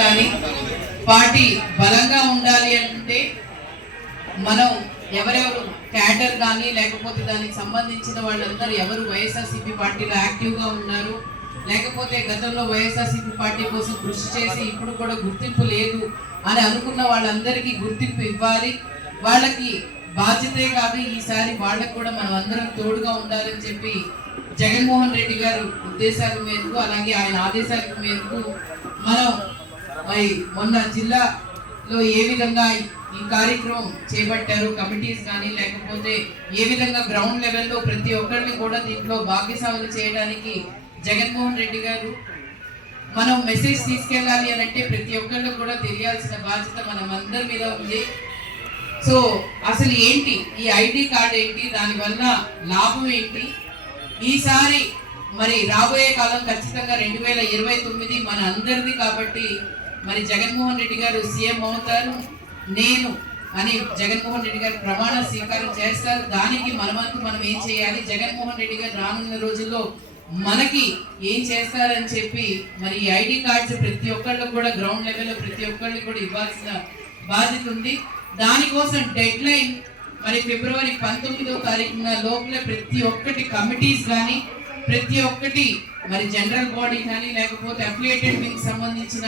కానీ పార్టీ బలంగా ఉండాలి అంటే మనం ఎవరెవరు క్యాడర్ కానీ లేకపోతే దానికి సంబంధించిన వాళ్ళందరూ ఎవరు వైఎస్ఆర్సీపీ పార్టీలో యాక్టివ్గా ఉన్నారు, లేకపోతే గతంలో వైఎస్ఆర్సీపీ పార్టీ కోసం కృషి చేసి ఇప్పుడు కూడా గుర్తింపు లేదు అని అనుకున్న వాళ్ళందరికీ గుర్తింపు ఇవ్వాలి. వాళ్ళకి బాధ్యతే కాదు, ఈసారి వాళ్ళకు కూడా మనం అందరం తోడుగా ఉండాలని చెప్పి జగన్మోహన్ రెడ్డి గారు ఉద్దేశాల మేరకు అలాగే ఆయన ఆదేశాల మేరకు మనం మొన్న జిల్లాలో ఏ విధంగా ఈ కార్యక్రమం చేపట్టారు, కమిటీస్ కానీ లేకపోతే ఏ విధంగా గ్రౌండ్ లెవెల్లో ప్రతి ఒక్కరిని కూడా దీంట్లో భాగ్యస్వాములు చేయడానికి జగన్మోహన్ రెడ్డి గారు మనం మెసేజ్ తీసుకెళ్ళాలి అని అంటే ప్రతి ఒక్కళ్ళు కూడా తెలియాల్సిన బాధ్యత మనం అందరి మీద ఉంది. సో అసలు ఏంటి ఈ ఐడి కార్డ్ ఏంటి, దానివల్ల లాభం ఏంటి, ఈసారి మరి రాబోయే కాలం ఖచ్చితంగా 2029 మన అందరిది కాబట్టి మరి జగన్మోహన్ రెడ్డి గారు సీఎం అవుతారు, నేను అని జగన్మోహన్ రెడ్డి గారు ప్రమాణ స్వీకారం చేస్తారు. దానికి మనమంతా మనం ఏం చేయాలి, జగన్మోహన్ రెడ్డి గారు రానున్న రోజుల్లో మనకి ఏం చేస్తారని చెప్పి మరి ఈ ఐడి కార్డ్స్ ప్రతి ఒక్కళ్ళు కూడా గ్రౌండ్ లెవెల్లో ప్రతి ఒక్కళ్ళు కూడా ఇవ్వాల్సిన బాధ్యత ఉంది. దానికోసం డెడ్ లైన్ మరి ఫిబ్రవరి 19వ తారీఖున లోపల ప్రతి ఒక్కటి కమిటీస్ కానీ ప్రతి ఒక్కటి మరి జనరల్ బాడీ కానీ లేకపోతే అఫిలియేటెడ్ వింగ్ సంబంధించిన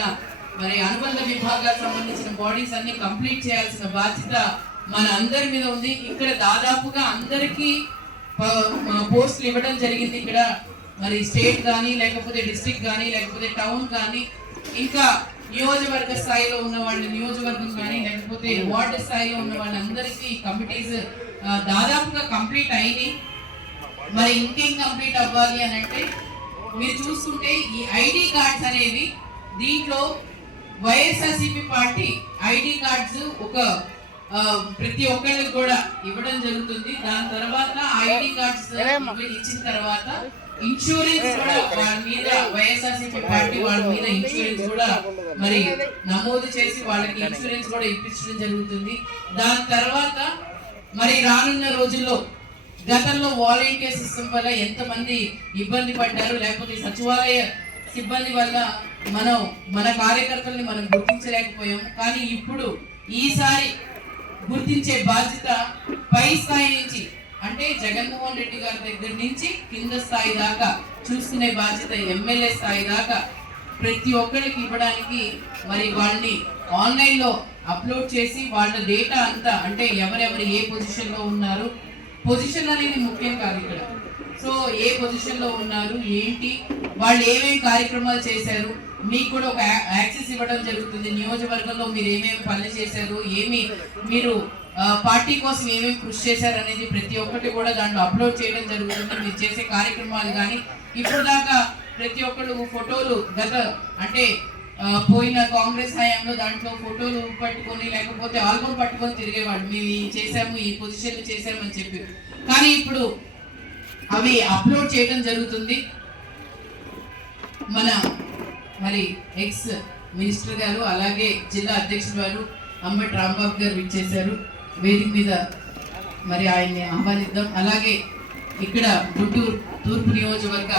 మరి అనుబంధ విభాగాలకు సంబంధించిన బాడీస్ అన్ని కంప్లీట్ చేయాల్సిన బాధ్యత మన అందరి మీద ఉంది. ఇక్కడ దాదాపుగా అందరికీ పోస్టులు ఇవ్వడం జరిగింది. ఇక్కడ మరి స్టేట్ కానీ లేకపోతే డిస్ట్రిక్ట్ కానీ లేకపోతే టౌన్ కానీ ఇంకా నియోజకవర్గ స్థాయిలో ఉన్న వాళ్ళు నియోజకవర్గం కానీ లేకపోతే వార్డు స్థాయిలో ఉన్న వాళ్ళందరికీ కమిటీస్ దాదాపుగా కంప్లీట్ అయినాయి. మరి ఇంకేం కంప్లీట్ అవ్వాలి అని అంటే మీరు చూస్తుంటే ఈ ఐడి కార్డ్స్ అనేవి దీంట్లో వైఎస్ఆర్సీపీ పార్టీ ఐడి కార్డ్స్ ఒక ప్రతి ఒక్కరికి కూడా ఇవ్వడం జరుగుతుంది. దాని తర్వాత ఐడి కార్డ్స్ ఇచ్చిన తర్వాత ఇన్సూరెన్స్ కూడా వాళ్ళ మీద వైఎస్ఆర్సీపీ పార్టీ వాళ్ళ మీద ఇన్సూరెన్స్ కూడా మరి నమోదు చేసి వాళ్ళకి ఇన్సూరెన్స్ కూడా ఇప్పించడం జరుగుతుంది. దాని తర్వాత మరి రానున్న రోజుల్లో గతంలో వాలంటీర్ సిస్టమ్ వల్ల ఎంతమంది ఇబ్బంది పడ్డారు, లేకపోతే సచివాలయ సిబ్బంది వల్ల మన కార్యకర్తల్ని మనం గుర్తించలేకపోయాం. కానీ ఇప్పుడు ఈసారి గుర్తించే బాధ్యత పై స్థాయి నుంచి అంటే జగన్మోహన్ రెడ్డి గారి దగ్గర నుంచి కింద స్థాయి దాకా చూసుకునే బాధ్యత ఎమ్మెల్యే స్థాయి దాకా ప్రతి ఒక్కరికి ఇవ్వడానికి మరి వాళ్ళని ఆన్లైన్లో అప్లోడ్ చేసి వాళ్ళ డేటా అంతా అంటే ఎవరెవరు ఏ పొజిషన్లో ఉన్నారు, పొజిషన్ అనేది ముఖ్యం కాదు ఇక్కడ. సో ఏ పొజిషన్లో ఉన్నారు ఏంటి, వాళ్ళు ఏమేమి కార్యక్రమాలు చేశారు, మీకు కూడా ఒక యాక్సెస్ ఇవ్వడం జరుగుతుంది. నియోజకవర్గంలో మీరు ఏమేమి పనులు చేశారు, మీరు పార్టీ కోసం ఏమేమి కృషి చేశారు అనేది ప్రతి ఒక్కటి కూడా దాంట్లో అప్లోడ్ చేయడం జరుగుతుంది. మీరు చేసే కార్యక్రమాలు కానీ ఇప్పుడు దాకా ప్రతి ఒక్కళ్ళు ఫోటోలు అంటే పోయిన కాంగ్రెస్ హయాంలో దాంట్లో ఫోటోలు పట్టుకొని లేకపోతే ఆల్బమ్ పట్టుకొని తిరిగేవాళ్ళు, మేము చేసాము ఈ పొజిషన్లు చేసామని చెప్పి. కానీ ఇప్పుడు అవి అప్లోడ్ చేయడం జరుగుతుంది. మరి ఎక్స్ మినిస్టర్ గారు అలాగే జిల్లా అధ్యక్షుడు గారు అంబటి రాంబాబు గారు విచ్చేశారు. వేదిక మీద మరి ఆయన్ని ఆహ్వానిద్దాం. అలాగే ఇక్కడ గుంటూరు తూర్పు నియోజకవర్గ